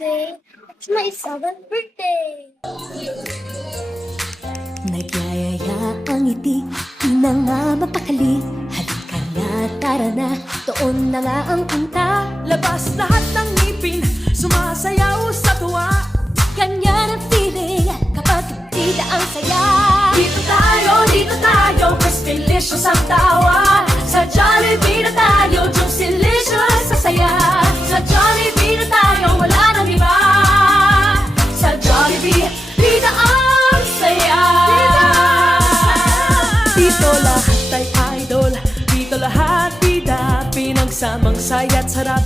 today. It's my 7th birthday. Nagyayaya ang ngiti, di na nga mapakali. Halika na, tara na, doon na nga ang punta. Labas lahat ng ngipin, sumasayaw sa tuwa. Ganyan ang feeling kapag tita ang saya. Dito tayo, Crispylicious ang tawa. Sa Jollibee na tayo, Juicylicious sa saya. Sa Jollibee na tayo, wala nang iba. Sa Jollibee, bida ang saya. Dito lahat ay idol, dito lahat bida. Pinagsamang saya't sarap,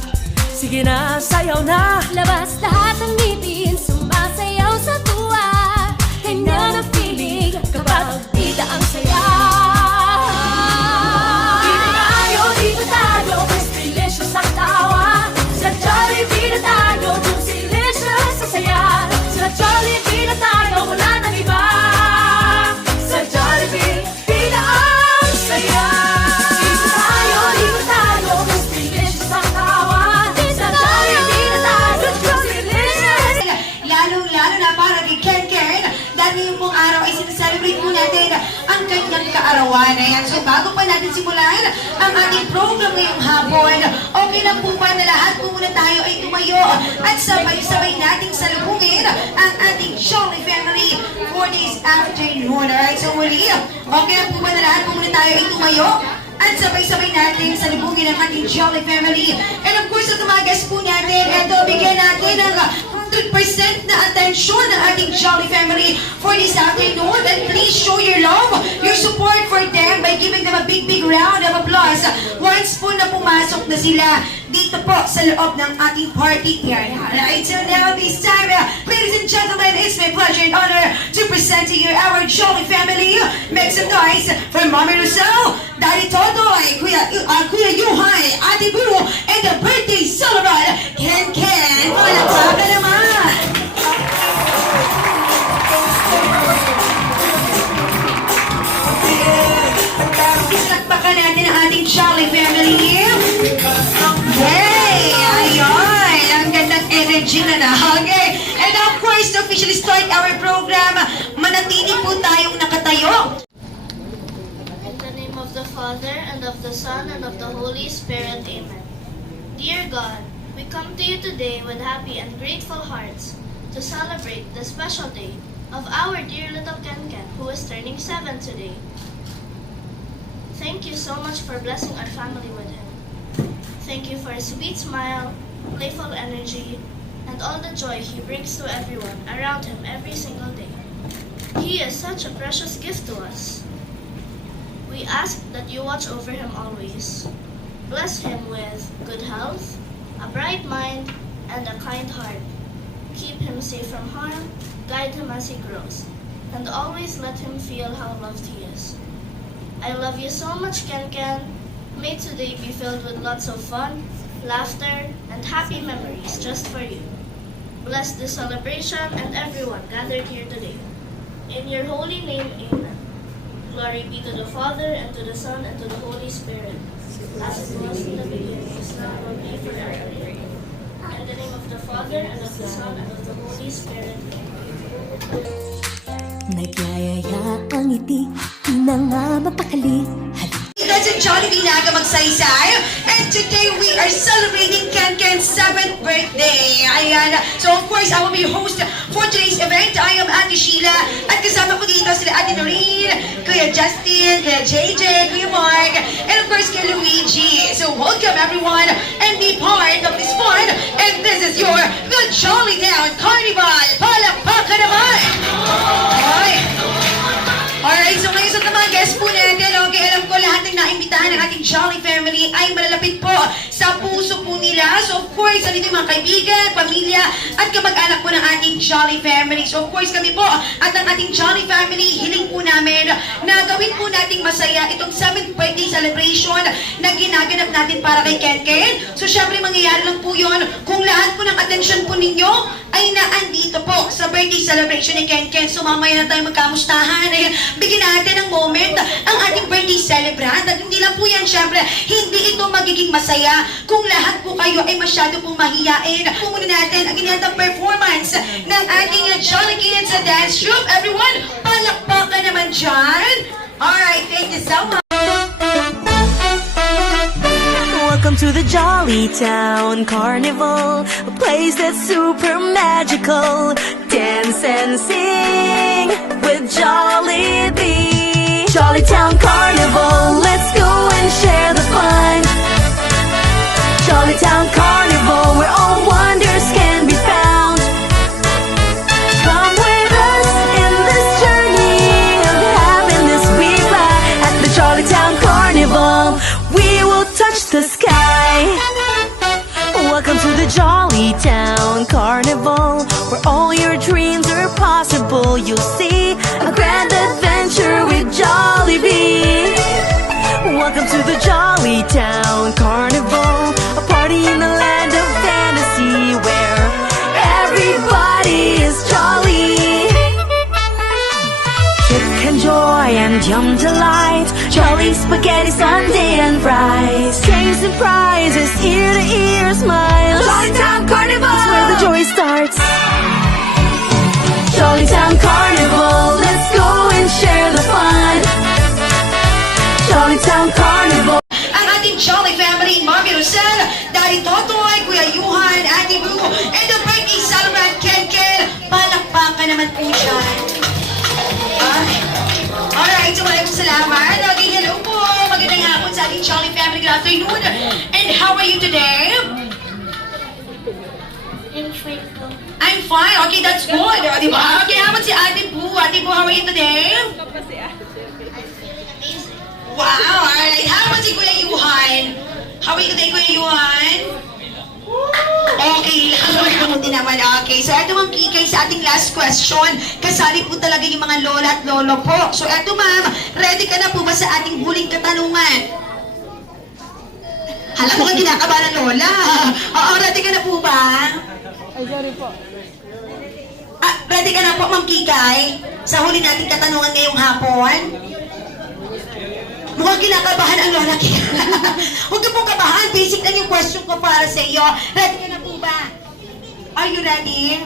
sige na, sayaw na. Labas lahat ng ngipin, sumasayaw sa tuwa. Ganyan ang feeling kapag tita ang saya. Dito tayo, Crispylicious ang tawa. Sa Jollibee na tayo, Juicylicious sa saya. Sa Jollibee na tayo, wala nang iba. Sa Jollibee, bida ang saya. Dito tayo, Crispylicious ang tawa. Sa Jollibee na tayo, Juicylicious. Lalong-lalo na para kay Ken Ken, dahil ngayong pong araw ay sinaselebrate po natin ang kanyang kaarawan. Ayan, so bago pa natin simulan ang ating program ngayong hapon, okay lang po ba na lahat po muna tayo ay tumayo at sabay-sabay nating salubungin ang ating Jolly family for this afternoon. Alright, so muli, okay lang po ba na lahat po muna tayo ay tumayo at sabay-sabay natin salubungin ang ating Jolly family. And of course, sa mga guests po natin, ito, bigyan natin ng 100% na attention ng ating Jolly family for this afternoon. And please show your love, your support for them by giving them a big round of applause once po na pumasok na sila dito po sa loob ng ating party area. Alright, so now this time, ladies and gentlemen, it's my pleasure and honor to present to you our Jolly family. Make some noise for Mommy Rosal, Daddy Totoy, Kuya Yuhay, Ate Boo, and the birthday celebrant, Ken Ken. Palakpakan naman! Palakpakan natin ang ating Jolly family. Yay! Ayun! Ang gandang energy na okay. And of course, to officially start our program, manatili po tayong nakatayo. In the name of the Father, and of the Son, and of the Holy Spirit, Amen. Dear God, we come to you today with happy and grateful hearts to celebrate the special day of our dear little Ken Ken, who is turning 7 today. Thank you so much for blessing our family with him. Thank you for his sweet smile, playful energy, and all the joy he brings to everyone around him every single day. He is such a precious gift to us. We ask that you watch over him always. Bless him with good health, a bright mind, and a kind heart. Keep him safe from harm, guide him as he grows, and always let him feel how loved he is. I love you so much, Ken Ken. May today be filled with lots of fun, laughter, and happy memories just for you. Bless this celebration and everyone gathered here today. In your holy name, amen. Glory be to the Father, and to the Son, and to the Holy Spirit, as it was in the beginning, is now, and will be forever. In the name of the Father, and of the Son, and of the Holy Spirit, amen. Nagyayaya ang ngiti, di na nga mapakali. That's a Jollibee na magsaysay. And today we are celebrating Ken Ken's 7th birthday. Ayan. So of course, I will be your host for today's event. I am Ate Sheila. At kasama ko dito sila Ate Noreen, Kuya Justin, Kuya JJ, Kuya Mark, and of course Kuya Luigi. So welcome everyone and be part of this fun. And this is your Good Jolly Town Carnival. Palakpakan naman! Okay. Alright, so ngayon sa mga guests po natin, okay, alam ko lahat ng naimbitahan ng ating Jolly family ay malalapit po sa puso po nila. So of course, andito yung mga kaibigan, pamilya, at kamag-anak po ng ating Jolly family. So of course, kami po at ang ating Jolly family, hiling po namin na gawin po nating masaya itong 7th birthday celebration na ginaganap natin para kay Ken Ken. So syempre, mangyayari lang po yun kung lahat po ng atensyon po ninyo ay naandito po sa birthday celebration ni Ken Ken. So mamaya na tayo magkamustahan. Bigyan natin ng moment ang ating birthday celebrant. At hindi lang po yan, syempre, hindi ito magiging masaya kung lahat po kayo ay masyado pong mahiyain. Pumunta natin ang inihantang performance ng ating Jolly Kids sa dance troupe. Everyone, palakpakan naman dyan. Alright, thank you so much. Welcome to the Jolly Town Carnival, a place that's super magical. Dance and sing with Jollibee. Jolly Town Carnival, let's go and share the fun. Jolly Town Carnival, where all wonders can be found. Come with us in this journey of happiness we fly. At the Jolly Town Carnival, we will touch the sky. Welcome to the Jolly Town Carnival, where all your dreams are possible. You'll see a grand adventure with Jollibee. Welcome to the Jolly Town Carnival, a party in the land of fantasy where everybody is jolly. Chicken joy and yum delight, jolly spaghetti, sundae and fries, drinks and prizes, ear to ear smiles. Jolly Town Carnival, it's where the joy starts. Jolly Town Carnival, let's go and share the fun. Jolly Town Carnival. Ang ating Jolly family, Mami Rosel, Daddy Totoy, Kuya Yuhan, Ate Boo, and the birthday celebrant, Ken Ken. Palakpakan naman po dyan. Alright, so maraming salamat. Okay, hello po. Magandang hapon sa ating Jolly family. Good afternoon. And how are you today? I'm fine po. I'm fine. Okay, that's good. O, diba? Okay, how about si Ate Boo? Ate Boo, how are you today? I'm feeling amazing. Wow, alright. How about si Kuya Yuhan? How are you today, Kuya Yuhan? Okay lang. Hindi naman. Okay. So, eto ma'am Kikay sa ating last question. Kasali po talaga yung mga lola at lolo po. So, eto ma'am, ready ka na po ba sa ating huling katanungan? Hala mo kang kinakabahan ng lola. Oo, ready ka na po ba? Ay, sorry po. Ready ka na po, ma'am Kikay? Sa huli nating katanungan ngayong hapon? Mukhang kinakabahan ang lola Kikay. Huwag ka pong kabahan. Basic lang yung question ko para sa iyo. Ready ka na po ba? Are you ready?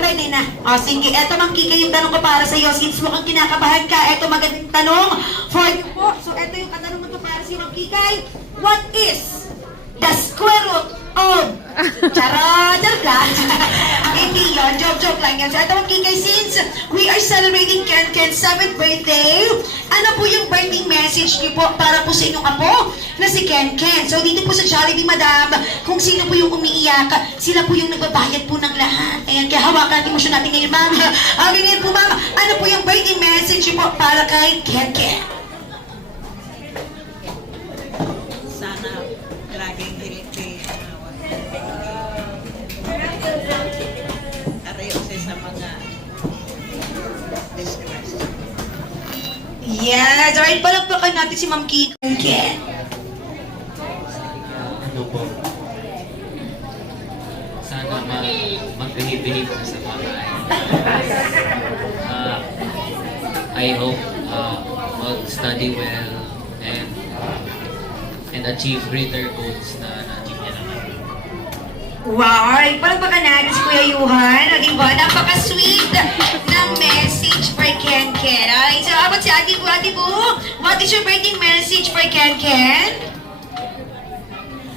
Ready na. O, sige. Eto, ma'am Kikay, yung tanong ko para sa iyo. Since mukhang kinakabahan ka, eto magandang tanong for you po. So, eto yung katanungan ko para sa iyo, ma'am Kikay. What is the square root of... Charot! Hindi yun. Joke lang yan. So, eto, ma'am Kikay, since we are celebrating Ken Ken's 7th birthday, ano po yung birthday message niyo po para po sa inyong apo na si Ken Ken? So, dito po sa Jollibee, madam, kung sino po yung umiiyak, sila po yung nagbabayad po ng lahat. Ayan, kaya hawakan natin emosyon natin ngayon, ma'am. Ganyan po, ma'am. Ano po yung birthday message niyo po para kay Ken Ken? Sana laging healthy. Arayose sa mga disgrace. Yes, alright, palagpakan natin si Ma'am Kiko. Ken. Ano po? Sana mag-behave na sa mga I hope mag-study well and achieve greater goals na na-achieve niya naman. Wow, alright, palagpakan natin si Kuya Yuhan. O, diba? Napaka-sweet ng message for Ken Ken. Alright, so abot si Ate Bu. Ate Bu, what is your birthday message for Ken Ken?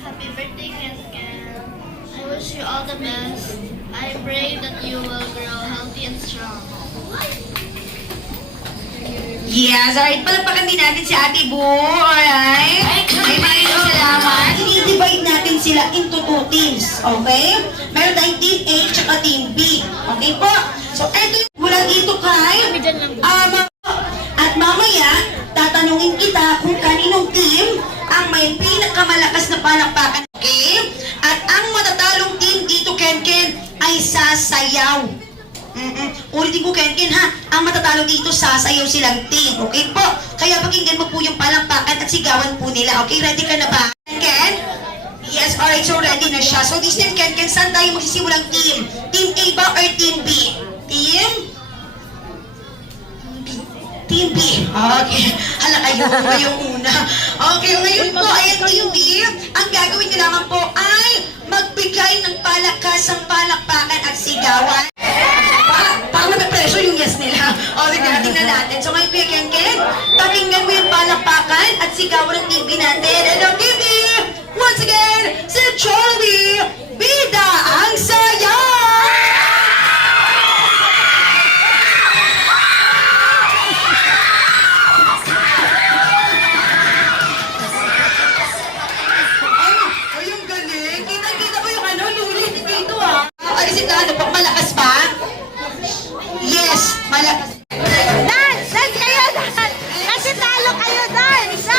Happy birthday, Ken Ken. I wish you all the best. I pray that you will grow healthy and strong. Yes, alright. Palagpakan din natin si Ate Bu. Alright? Ay, maraming salamat. I-divide natin sila into two teams. Okay? Meron tayong Team A at Team B. Okay po? So, eto yung mula dito kay at mamaya, tatanungin kita kung kaninong team ang may pinakamalakas na palakpakan. Okay? At ang matatalong team dito, Ken Ken, ay sasayaw. Ulitin ko, Ken Ken, ha? Ang matatalo dito, sasayaw silang team. Okay po? Kaya pakinggan mo po yung palakpakan at sigawan po nila. Okay? Ready ka na ba? Ken Ken? Yes. Yes, alright, so ready na siya. So this time, Ken, saan tayo magsisimulang team? Team A ba or Team B? Team B. Okay. Hala, kayo una. Okay, ngayon po, ayan, Team B. Ang gagawin niyo lamang po ay magbigay ng palakasang palakpakan at sigawan. Parang nape-pressure yung yes nila. O, tingnan natin. So ngayon po, Ken, pakinggan mo yung palakpakan at sigawan ng Team B natin. Hello, Team B! Once again, si Jollibee, Bida ang Saya! Ay, yung galing. Kita ko yung lulit dito Alisin na po, malakas ba? Yes, malakas. Dance kayo, dance! Kasi talo kayo, dance!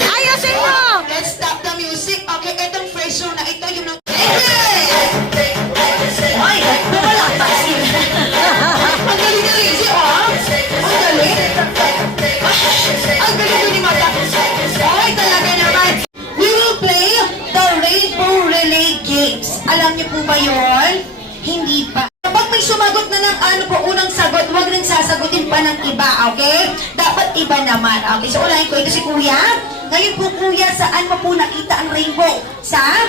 Ayusin mo! Let's stop the music. Okay, etong first row na ito yung nang... Ay, nawala pa sila. Ang galing-galing siya, Ang galing. Ang galing ni Mata. Ay, talaga naman. We will play the Rainbow Relay Games. Alam niyo po ba yun? Hindi pa. Kapag may sumagot na ng unang sagot, huwag nang sasagutin pa ng iba, okay? Dapat iba naman. Okay, so unahin ko ito si Kuya. Ngayon po, Kuya, saan mo po nakita ang rainbow? Sa?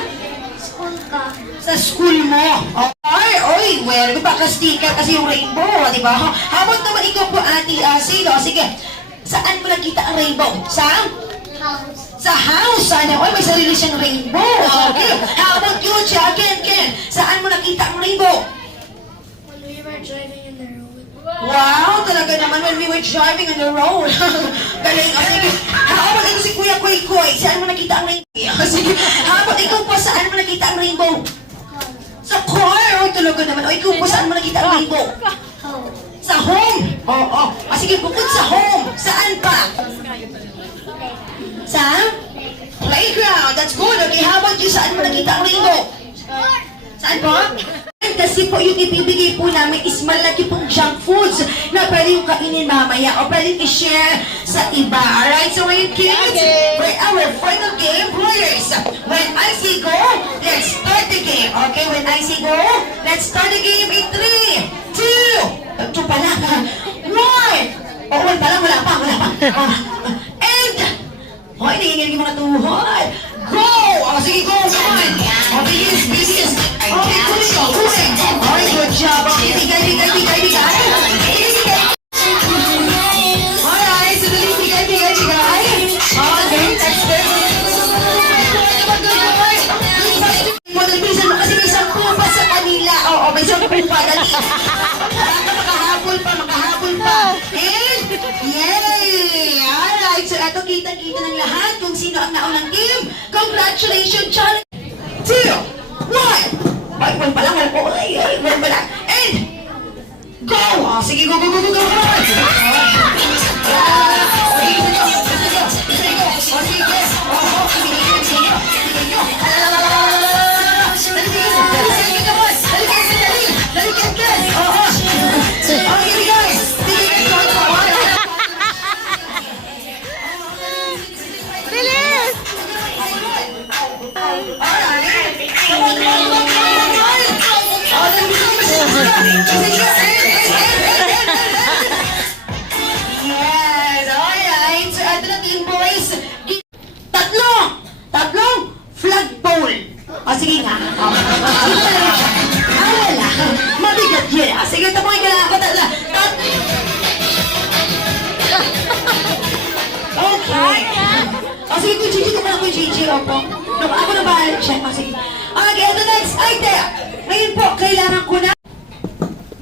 School ka. Sa school mo. Ay, oy, well, may paka-sticker kasi yung rainbow, di ba? Habang naman ikaw po, Ate Sino, sige. Saan mo nakita ang rainbow? Sa? House. Sa house. Sana, oy, may sarili siyang rainbow. Okay. How about you, Ken? Saan mo nakita ang rainbow? When we were driving in the road. Wow, talaga naman when we were driving on the road. Galing. O, sige. How about ikaw si Kuya Koy? Saan mo nakita ang rainbow? Sige. How about ikaw po, saan mo nakita ang rainbow? Sa car. O, talaga naman. O, ikaw po, saan mo nakita ang rainbow? Home. Sa home. Oo. O, sige, bukod sa home. Saan pa? Sa? Playground. That's good. Okay, how about you? Saan mo nakita ang rainbow? Saan po? Kasi po yung ibibigay po namin is malaki pong junk foods na pwede yung kainin mamaya o pwede i-share sa iba. Alright, so ngayon kids, for our final game, players, when I say go, let's start the game. Okay, when I say go, let's start the game in 3, 2, ito pala, 1. Oh, wala pa. And, hoy, nanginginig yung mga tuhod. Go! O, sige, go! Come on! Okay, yes. Okay, kuling. Okay, good job. Okay, bigay. Alright, so dali, bigay. Okay, that's good. Bilisan mo kasi may 10 pa sa kanila. Oo, may 10 pa. Dali. Makahabol pa. And, yay! Alright, so eto kita-kita ng lahat kung sino ang naunang team. Congratulations, Charlie! 2, 1! Ay, wala pa lang. And, go! Oh, sige, go! Bilis! Yes, alright. So, ito na team boys. Tatlong flagpole. O, sige nga. Wala. Mabigat yun. Sige, tapoy ka lang ako. Okay. O, sige, Kuya Gigi. Ito Kuya Gigi. Opo. Ako na bahala siya. O, sige. Okay, ito next item. Ngayon po, kailangan ko na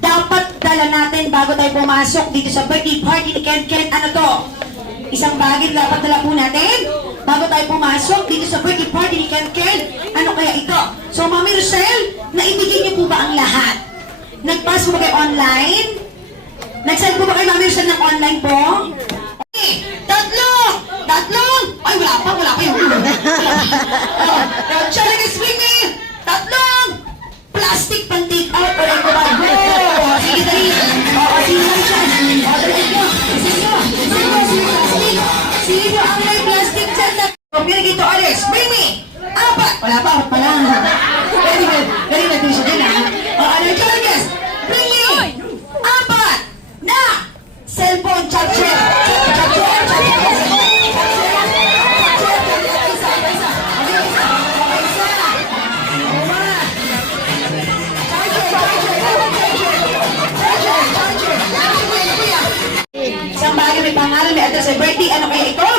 dapat dala natin bago tayo pumasok dito sa birthday party ni Ken. Ano to? Isang bagay dapat dala po natin bago tayo pumasok dito sa birthday party ni Ken. Ano kaya ito? So, Mami Rosel, naibigay niyo po ba ang lahat? Nag-pass po ba kayo online? Nag-send po ba kayo, Mami Rosel, ng online po? Okay, tatlong! Ay, wala pa yung ulo. Siya nag-swimming! Tatlong! Plastic pang take out o lang ba? Go! Sige, dali! O, sige, dali! O, dali! Sige, Pinagay to others. Bring me! Apat! Wala pa, apat pa lang. Very good siya din, ha? Ano, Charles? Bring me! Apat! Na! Cellphone, charger! Isang bagay may pangalan, may address, may birthday, ano kaya ito?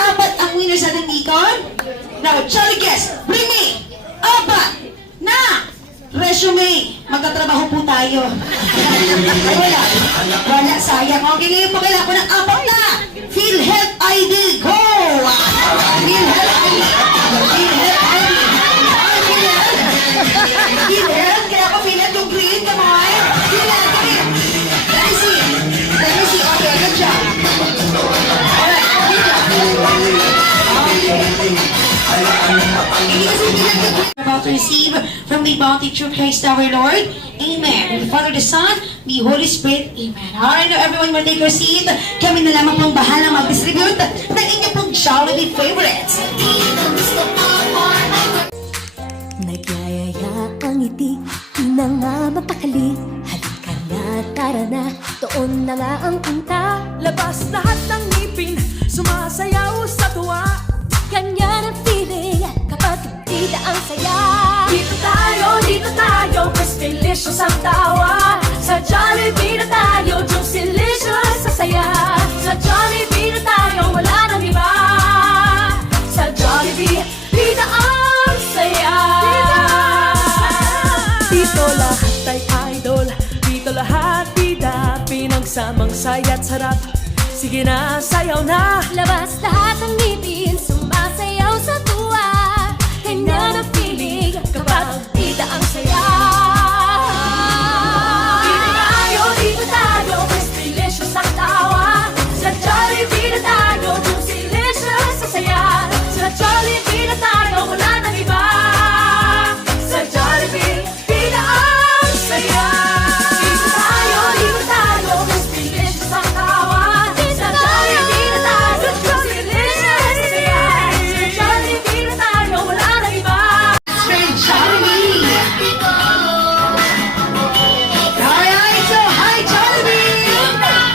Apat ang winners natin dito. Now, Charlie guest, bring me! Apat na resume. Magtatrabaho po tayo. Wala, sayang. Okay, ngayon po kailangan ko ng apat na PhilHealth ID. Go! PhilHealth ID. PhilHealth ID. PhilHealth, kaya ako PhilHealth yung green, come on. PhilHealth, come here. Let me see. Let me see. Okay, good job. Alright, good job. About to receive from the bounty through Christ our Lord. Amen. The Father, the Son, the Holy Spirit. Amen. Alright, now everyone will take your seat. Kami na lamang pong bahala mag-distribute ng inyong pong Jollibee favorites. Nagyayaya ang ngiti, di na nga mapakali. Halika na, tara na, doon na nga ang punta. Labas lahat ng ngipin, sumasayaw sa tuwa. Ganyan ang feeling kapag bida ang saya. Dito tayo, mas delicious ang tawa. Sa Jollibee na tayo, juicy-licious sa saya. Sa Jollibee na tayo, wala nang iba. Sa Jollibee, bida ang saya. Dito lahat ay idol, dito lahat bida. Pinagsamang saya't sarap, sige na, sayaw na. Labas lahat ng ngipin, sumasayaw sa tuwa. Ganyan ang feeling kapag bida ang saya. Dito tayo, mas delicious ang tawa. Sa Jollibee na tayo, juicy-licious sa saya. Sa Jollibee na tayo, wala nang iba. Sa Jollibee, bida ang saya. Dito tayo, mas delicious ang tawa. Sa Jollibee na tayo, juicy-licious sa saya. Sa Jollibee na tayo, wala nang iba. Friend Jollibee! Alright, so hi Jollibee!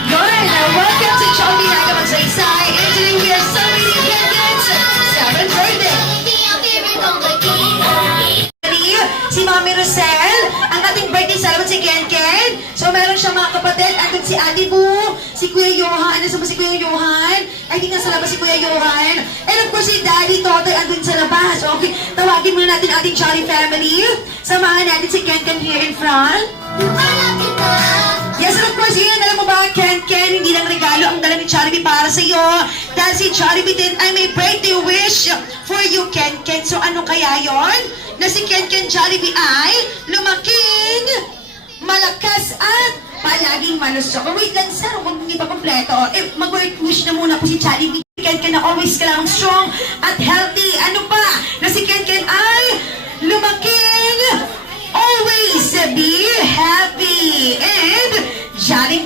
Good! Welcome to Jollibee Nagamansaysay. And today we are celebrating Kenken's 7th birthday. Si Mami Rosel, ang ating birthday salamat si Kenken. So meron siyang mga kapatid, andun si Ate Bu, si Kuya Johan, ano sa si Kuya Johan? I think nasa labas si Kuya Johan. And of course si Daddy Totoy andun sa labas. Okay, tawagin muna natin ating Jolly family. Samahan natin si Kenken here in front. Yes, and of course, yun, alam mo ba, Kenken, hindi lang regalo ang dala ni Jollibee para sa iyo. Dahil si Jollibee din ay may birthday wish for you, Kenken. So ano kaya yon? Na si Kenken Jollibee ay lumaking, malakas at palaging malusog. Oh, wait lang, sir, huwag hindi pa kompleto. Mag-word wish na muna po si Jollibee. Kenken na always ka lang strong at healthy. Ano pa? Na si Kenken ay lumaking, always be happy and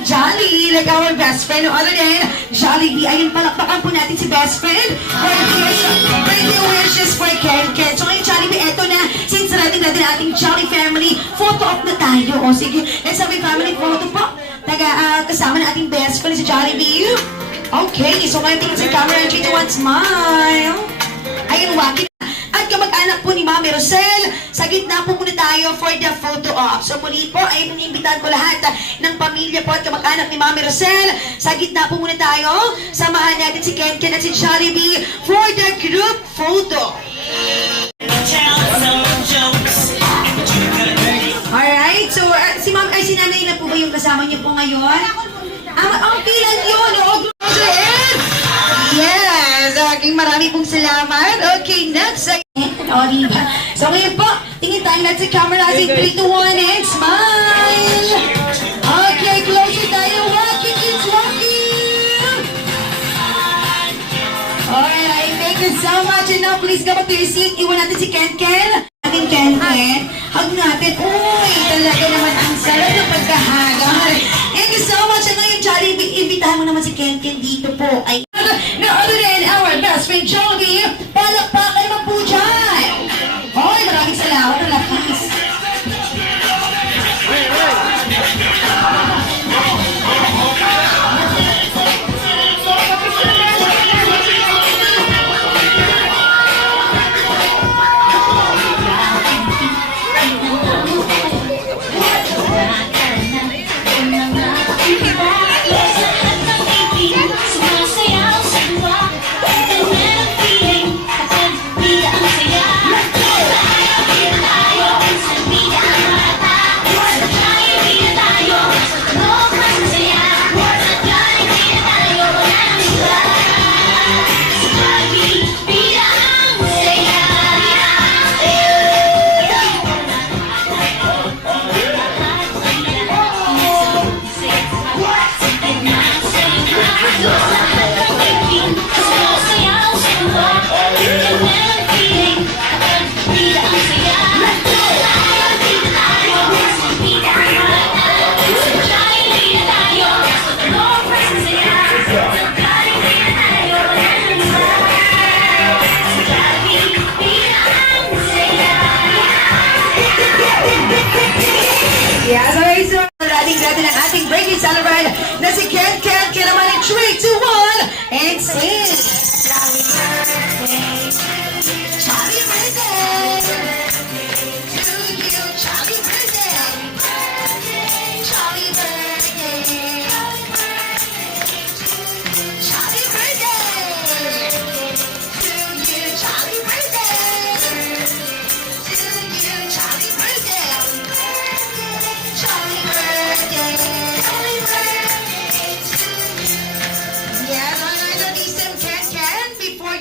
jolly like our best friend no other than Jollibee. Ayun, palakpakan po natin si best friend for his birthday wishes for Kenken. So ngayon Jollibee, eto na, since natin natin ating Jolly family, photo op na tayo. O sige, let's have a family photo po. Kasama na ating best friend si Jollibee. Okay, so ngayon tingin sa camera, 3, 2, 1, smile. Ayun, waki. At kamag-anak po ni Mami Rosel, sa gitna po muna tayo for the photo op. So muli po, ay nang-imbitahan ko lahat ng pamilya po at kamag-anak ni Mami Rosel. Sa gitna po muna tayo, samahan natin si Kenken at si Jollibee for the group photo. Alright, so si Ma'am, ay si Nanay na po ba yung kasama niyo po ngayon? Okay lang yun, yes! Okay, marami pong salamat. Okay, next. O, diba? So ngayon po, tingin tayo natin sa camera. 3, 2, 1, and smile! Okay, closer tayo. Walking, it's walking! Alright, thank you so much. And now, please go back to your seat. Iwan natin si Kenken. Ating Kenken, hug natin. Uy, talaga naman ang sarap ng pagkahag. Thank you so much. And ngayon, Jollibee, imbitahan mo naman si Kenken dito po. Ay, no other than our best friend, Jollibee.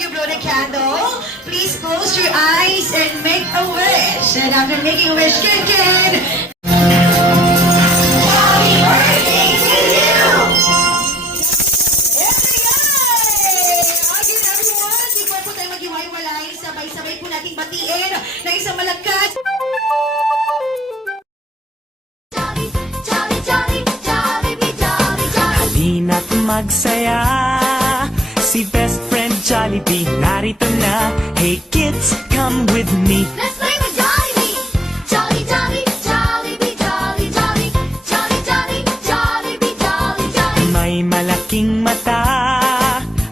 you blow the candle, please close your eyes and make a wish. And after making a wish, Ken Ken, happy birthday to you! Again, everyone, di po tayo maghiwalay, sabay-sabay po nating batiin na isang malagkas. Jolly, jolly, jolly, jolly, be jolly, jolly. Halina't magsaya, si best friend Jollibee narito na. Hey kids, come with me. Let's play with Jollibee. Jolly, jolly, jolly, be jolly, jolly. Jolly, jolly, jolly, be jolly, jolly. May malaking mata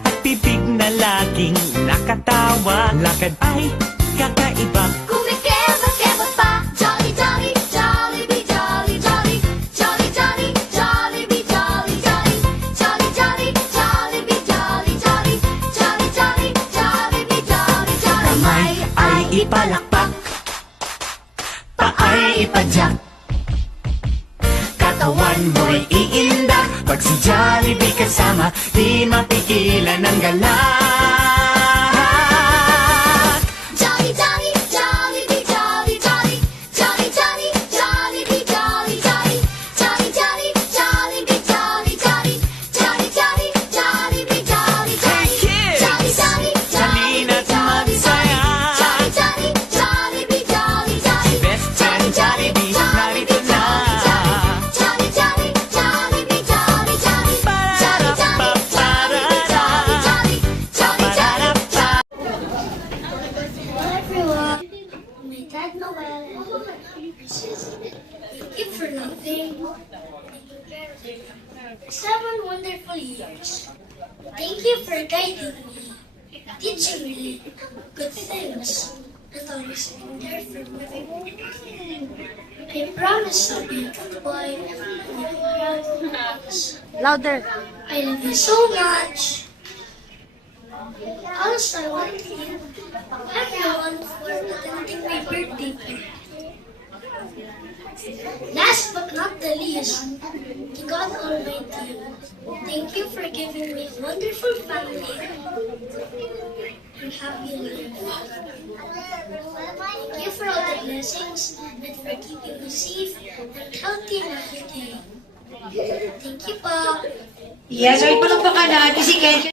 at bibig na laging nakatawa. Lakad ay kakaiba. Kumikebot-kebot pa. Jolly, jolly, jolly, be jolly, jolly. Jolly, jolly, jolly, be jolly, jolly. Jolly, jolly, jolly, be jolly, jolly. Jolly, jolly, jolly, be jolly, jolly. Kamay ay ipalakpak, paay ipadyak, katawan mo'y iinda. Pag si Jollibee kasama, di mapigilan ang galak. Jolly, jolly, jolly, be jolly, jolly. Jolly, jolly, jolly, be jolly, jolly. Jolly, jolly, jolly, be jolly, jolly. Jolly, jolly, jolly, be jolly, jolly. kids! Jolly, jolly, jolly, be Halina't jolly, magsaya. jolly. Jolly, jolly, jolly, be jolly, jolly. Best friend Jollibee, narito na. Jolly, jolly, jolly, be jolly, jolly. Jolly, jolly, jolly, be jolly, jolly. Jolly, jolly, jolly. Hello everyone, my dad Noel and thank you for loving and 7 wonderful years. Thank you for guiding me, teaching me good things, and always being there for me. I promise I'll be a good boy and louder. I love you so much. Also, I want to thank everyone for attending my birthday party. Last but not the least, to God Almighty, thank you for giving me a wonderful family and happy life. Thank you for all the blessings and for keeping me safe and healthy every day. Thank you, Pa. Yes, ay palakpakan natin si Ken Ken.